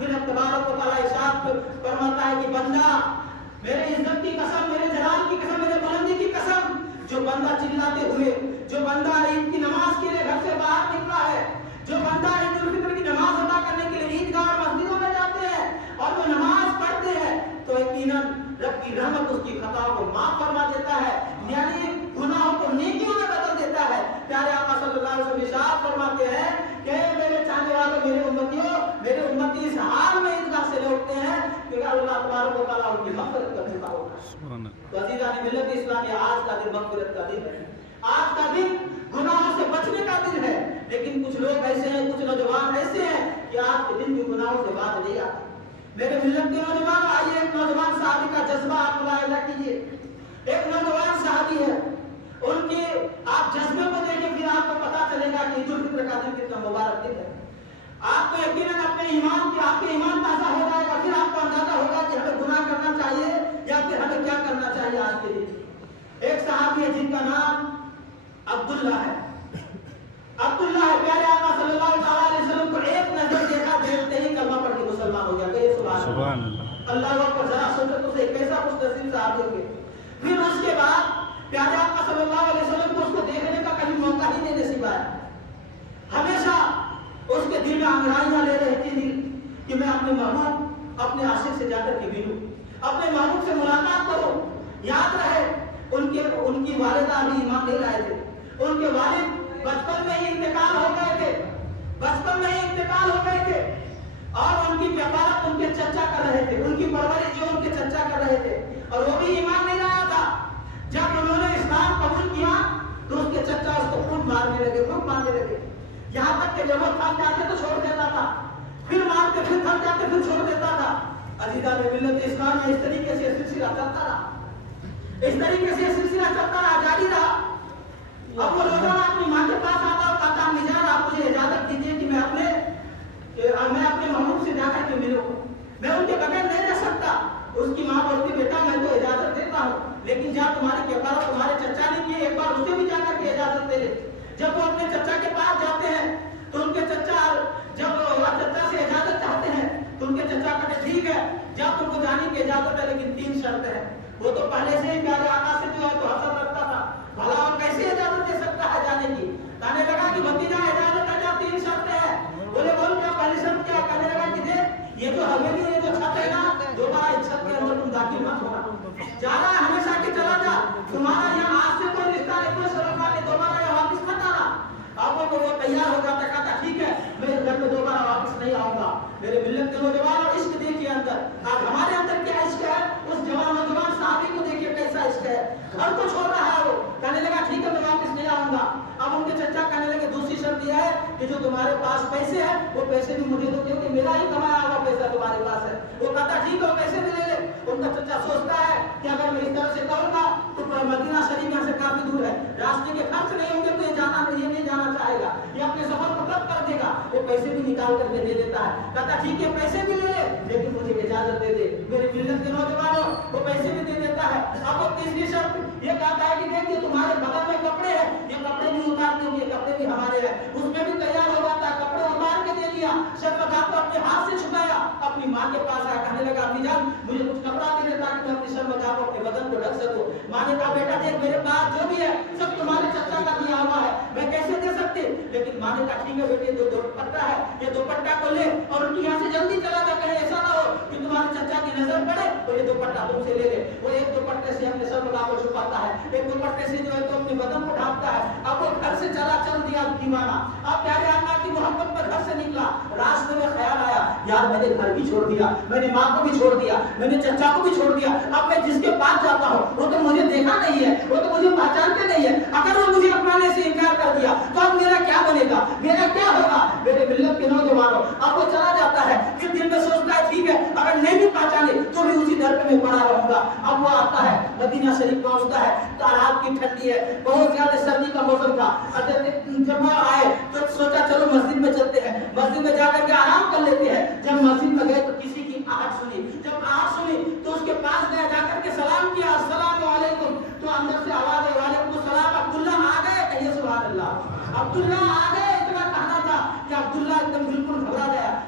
پھر تبارک و تعالیٰ ارشاد فرماتا ہے کہ بندہ میرے عزت کی قسم، میرے جلال کی قسم، میرے بلندی کی قسم، جو بندہ چلاتے ہوئے، جو بندہ عید کی نماز کے لیے گھر سے باہر نکلا ہے، جو بندہ عید الفطر کی نماز ادا کرنے کے لیے عیدگاہ اور مسجدوں میں جاتے ہیں اور وہ نماز پڑھتے ہیں، تو یقیناً رب کی رحمت اس کی خطاؤں کو معاف فرما دیتا ہے، یعنی گناہوں کو نیکیوں میں بدل دیتا ہے۔ پیارے آقا صلی اللہ علیہ وسلم ارشاد فرماتے ہیں کہ میرے چاہنے والوں، میرے امتیوں، میرے امتی اس حال میں عیدگاہ سے لوٹتے ہیں کہ اللہ تبارک و تعالیٰ ان کی مغفرت کر دیتا ہوگا۔ تو عزیزان ملت اسلامی، آج کا دن مغفرت کا دن ہے، آج کا دن گناہوں سے بچنے کا دن ہے، لیکن کچھ لوگ ایسے ہیں، کچھ نوجوان ایسے ہیں کہ آج کے دن بھی گناہوں سے باز نہیں آتے۔ میرے ملت کے نوجوان، آئیے ایک نوجوان صحابی کا جذبہ آپ ملاحظہ کیجیے۔ ایک نوجوان صحابی ہے، ان کے آپ جذبے کو دیکھیں، پھر آپ کو پتا چلے گا کہ عید الفطر کا دن کتنا مبارک دن ہے۔ آپ کو یقیناً اپنے ایمان کی، آپ کے ایمان تازہ ہو جائے گا، پھر آپ کو اندازہ ہوگا کہ ہمیں گناہ کرنا چاہیے یا پھر ہمیں کیا کرنا چاہیے آج کے دن۔ ایک صحابی ہے جن کا نام عبداللہ ہے، عبداللہ ہے۔ پیارے آقا صلی اللہ علیہ وسلم کو ایک نظر دیکھا، دیکھتے ہی کلمہ پڑھ کے مسلمان ہو گیا۔ کہ سبحان اللہ، اللہ اکبر، ذرا سوچو تو صحیح، کیسا خوش نصیب صحابی ہوں گے۔ پھر اس کے بعد پیارے آقا صلی اللہ علیہ وسلم کو اس کو دیکھنے کا کبھی موقع ہی نہیں نصیب آیا۔ ہمیشہ اس کے دل میں انگڑائیاں لے رہتی تھی کہ میں اپنے محبوب، اپنے عاشق سے جا کر کے ملوں، اپنے محبوب سے ملاقات کروں۔ یاد رہے ان کی والدہ بھی ایمان نہیں لائے تھے، ان کے والد بچپن میں ہی انتقال ہو گئے تھے، بچپن میں ہی انتقال ہو گئے تھے، اور ان کی کفالت ان کے چچا کر رہے تھے، ان کی پرورش جو ان کے چچا کر رہے تھے، اور وہ بھی ایمان نہیں لایا تھا۔ جب انہوں نے اسلام قبول کیا تو اس کے چچا اس کو خود مارنے لگے، خود مارنے لگے، یہاں تک کہ جب وہ تھک جاتے تو چھوڑ دیتا تھا، پھر مارتے، پھر تھک جاتے پھر چھوڑ دیتا تھا۔ عزیزان ملت اسلام میں اس طریقے سے سلسلہ چلتا رہا، اس طریقے سے سلسلہ چلتا رہا، جاری رہا۔ اب وہ روزانہ اپنی ماں کے پاس آتا اور کہتا امی جان آپ مجھے اجازت دیجیے کہ میں اپنے محبوب سے جا کر کے ملوں، میں ان کے بغیر نہیں رہ سکتا۔ اس کی ماں بولتی بیٹا میں تو اجازت دیتا ہوں، لیکن جا تمہاری کفالت تمہارے چچا نے کی، ایک بار اسے بھی جا کر کے اجازت دے لے۔ جب وہ اپنے چچا کے پاس جاتے ہیں تو ان کے چچا جب چچا سے اجازت چاہتے ہیں تو ان کے چچا کہتے ٹھیک ہے جب تم کو جانے کی اجازت ہے، لیکن 3 شرط ہے۔ وہ تو پہلے سے ہی پیارے آقا سے جو ہے تو حسد رکھتا تھا، بھلا اور کیسے اجازت دے سکتا ہے جانے کی؟ کہنے لگا کہ بھتیجا اجازت ہے، 3 شرط ہے۔ بولے بول کیا پہلی شرط کیا؟ کہنے لگا کہ دیکھ یہ جو حویلی، یہ جو چھت ہے نا، دوبارہ اس چھت کے اندر تم داخل مت ہونا، جانا ہے ہمیشہ کے چلا جا، تمہارا یہاں آج سے کوئی رشتہ نہیں، کوئی سرکار نہیں، دوبارہ یہ واپس مت آنا۔ اب وہ تیار ہو جاتا، کہتا ٹھیک ہے میں گھر میں دوبارہ واپس نہیں آؤں گا۔ میرے ملت کے نوجوان اور عشق دیکھیے اندر، آج ہمارے اندر کیا عشق ہے، اس نوجوان صحابی کو دیکھیے کیسا عشق ہے، گھر کو چھوڑ رہا ہے، وہ کہنے لگا ٹھیک ہے میں واپس نہیں آؤں گا۔ اب ان کے چچا کہنے لگے دوسری شرط یہ ہے کہ جو تمہارے پاس پیسے ہیں وہ پیسے بھی مجھے دو، کیونکہ میرا ہی کمایا ہوا پیسہ تمہارے پاس ہے۔ وہ کہتا ٹھیک ہے پیسے بھی لے لے۔ ان کا چچا سوچتا ہے کہ اگر میں اس طرح سے کروں گا تو مدینہ شریف یہاں سے کافی دور ہے، راستے کے خرچ نہیں ہوں گے تو یہ نہیں جانا چاہے گا، یہ اپنے سفر کو رد کر دے گا۔ وہ پیسے بھی نکال کر کے دے دیتا ہے، کہتا ٹھیک ہے پیسے بھی لے لے لیکن مجھے اجازت دے دے۔ میرے ملت کے نوجوانوں وہ پیسے بھی دے دیتا ہے۔ اب وہ تیسری شرط یہ کہتا ہے کہ دیکھیے تمہارے بغل میں کپڑے ہیں، یہ کپڑے نہیں اتار دیں گے، کپڑے بھی ہمارے ہیں۔ اس میں بھی تیار ہو جاتا ہے، کپڑے اتار کے دے دیا، شرط کو اپنے ہاتھ سے چھپایا، اپنی ماں کے پاس آیا، کہنے لگا امی جان مجھے کچھ کپڑا دے دے تاکہ میں اپنی شرم کو اپنے بدن کو ڈھک سکوں۔ ماں نے کہا بیٹا دیکھ میرے پاس جو بھی ہے سب تمہارے چچا کا دیا ہوا ہے، میں کیسے دے سکتی؟ لیکن ماں نے کہا ٹھیک ہے بیٹے دوپٹہ ہے، یہ دوپٹہ کو لے اور ان کی یہاں سے جلدی چلا جا، کہیں ایسا نہ ہو کہ تمہارے چچا کی نظر پڑے تو یہ دوپٹہ تم سے لے لے۔ وہ ایک دوپٹے سے اپنے سر کو چھپاتا ہے، ایک دوپٹے سے جو ہے تو اپنے بدن کو ڈھانپتا ہے۔ اب وہ گھر سے چل دیا دیوانہ، اب پیارے آقا کی محبت پر گھر سے نکلا، راستے میں خیال آیا یار میں نے گھر بھی چھوڑ دیا، میں نے ماں کو بھی چھوڑ دیا، میں نے چچا کو بھی چھوڑ دیا، اب میں جس کے پاس جاتا ہوں وہ تو مجھے دیکھا نہیں ہے، وہ تو مجھے پہچانتے نہیں ہے، اگر وہ مجھے اپنانے سے انکار کر دیا تو اب میرا کیا بنے گا، میرا کیا ہوگا؟ میرے ملت کے نوجوانوں اب وہ چلا جاتا ہے، پھر دل میں سوچتا ہے ٹھیک ہے اگر نہیں بھی پہچانے تو بھی اسی در پہ میں پڑا رہوں گا۔ اب وہ آتا ہے مدینہ شریف پہنچتا ہے تو رات کی ٹھنڈی ہے، بہت زیادہ سردی کا موسم تھا، جب وہ آئے تو سوچا چلو مسجد میں چلتے ہیں، مسجد میں جا کر کے آرام کر لیتے ہیں۔ جب مسجد میں گئے تو کسی کی آہٹ سنی، جب آہٹ سنی تو اس کے پاس گیا، جا کر کے سلام کیا السلام علیکم، تو اندر سے آواز ہے وعلیکم السلام، عبداللہ آ گئے، کہیے سبحان اللہ، عبداللہ آ گئے۔ اتنا کہنا تھا کہ عبداللہ ایک دم بالکل گھبرا گیا،